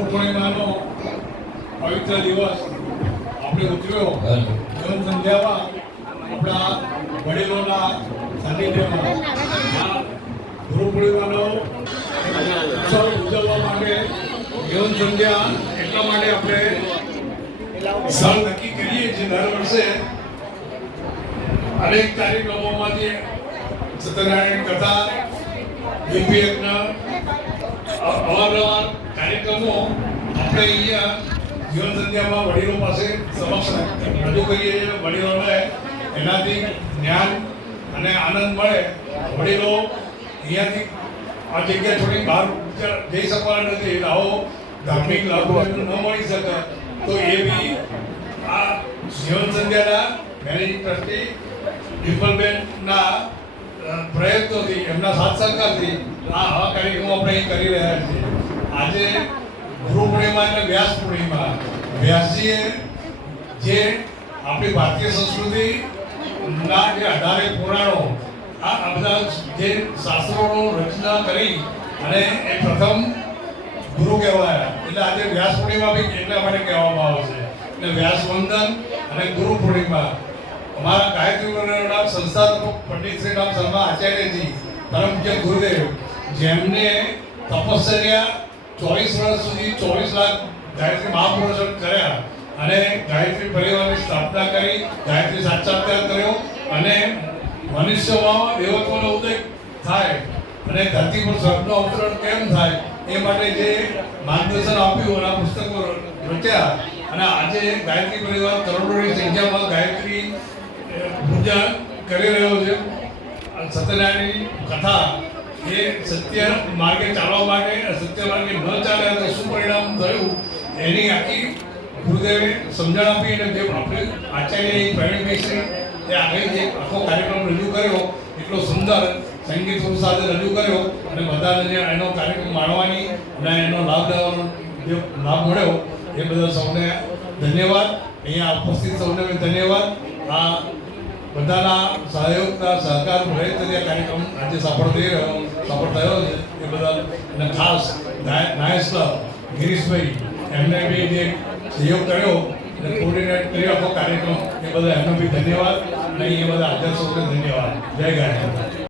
ગુરુ પૂર્ણિમાનો પવિત્ર દિવસ આપણે ઉજવ્યો જીવન સંધ્યામાં આપણા વડીલોના સાનિધ્યમાં ગુરુ પૂર્ણિમાનો ઉત્સવ ઉજવવા માટે જીવન સંધ્યા એટલા માટે આપણે સ્થળ નક્કી કરીએ છીએ દર વર્ષે અનેક કાર્યક્રમોમાંથી સત્યનારાયણ કથા યુપીએફન અવારનવાર કાર્યક્રમો આપણે અહીંયા જીવન સંધ્યામાં વડીલો પાસે સમક્ષ રજૂ કરીએ છીએ. વડીલોને એનાથી જ્ઞાન અને આનંદ મળે. વડીલો અહીંયાથી આ જગ્યા થોડી બહાર જઈ શકવાના નથી, આવો ધાર્મિક લાભો ન મળી શકે તો એ બી આ જીવન સંધ્યાના મેનેજિંગ ટ્રસ્ટી ડિમ્પલબેનના પ્રયત્નોથી, એમના સાથ સહકારથી આવા કાર્યક્રમો આપણે અહીં કરી રહ્યા છીએ. આજે ગુરુ પૂર્ણિમા એટલે વ્યાસ પૂર્ણિમા. વ્યાસજીએ જે આપણી ભારતીય સંસ્કૃતિના જે 18 પુરાણો આ બધા જે શાસ્ત્રોનો રચના કરી અને એ પ્રથમ ગુરુ કહેવાયા. એટલે આજે વ્યાસ પૂર્ણિમા બી એટલા માટે કહેવામાં આવે છે. એટલે વ્યાસ વંદન અને ગુરુ પૂર્ણિમા અમારા ગાયત્રી મંડળના સંસ્થાપક પંડિત શ્રી રામ શર્મા આચાર્યજી, પરમ પૂજ્ય ગુરુદેવ, જેમને તપશ્ચર્યા 24 વર્ષ સુધી 24 લાખ ગાયત્રી મહાપુરુષો કર્યા અને ગાયત્રી પરિવારની સ્થાપના કરી, ગાયત્રી સાક્ષાત્કાર કર્યો અને મનુષ્યમાં દેવત્વનો ઉદય થાય અને ધરતી પર સ્વર્ગનો અવતરણ કેમ થાય એ માટે જે માર્ગદર્શન આપ્યું અને આ પુસ્તકો રચ્યા. અને આજે ગાયત્રી પરિવાર કરોડોની સંખ્યામાં ગાયત્રી પૂજા કરી રહ્યો છે. સત્યનારાયણની કથા એ સત્ય માર્ગે ચાલવા માટે, સત્ય માર્ગે ન ચાલે તો શું પરિણામ થયું એની આખી ગુરુદેવે સમજણ આપી. અને જે આપણે આચાર્ય પ્રવીણભાઈ એ આગળ જે આખો કાર્યક્રમ રજૂ કર્યો એટલો સુંદર સંગીત સાથે રજૂ કર્યો અને બધાને જે એનો કાર્યક્રમ માણવાની અને એનો લાભ લેવાનો જે લાભ મળ્યો એ બધા સૌને ધન્યવાદ. અહીંયા ઉપસ્થિત સૌને ધન્યવાદ. આ બધાના સહયોગના સહકાર પ્રયત્નથી આ કાર્યક્રમ આજે સફળ થયો છે એ બધા. અને ખાસ નાયસ ક્લબ ગિરીશભાઈ એમને બી જે સહયોગ કર્યો અને કોર્ડિનેટ કર્યો આખો કાર્યક્રમ એ બધા એમનો બી ધન્યવાદ. અને એ બધા હાજર સૌને ધન્યવાદ. જય ગાયત્રી.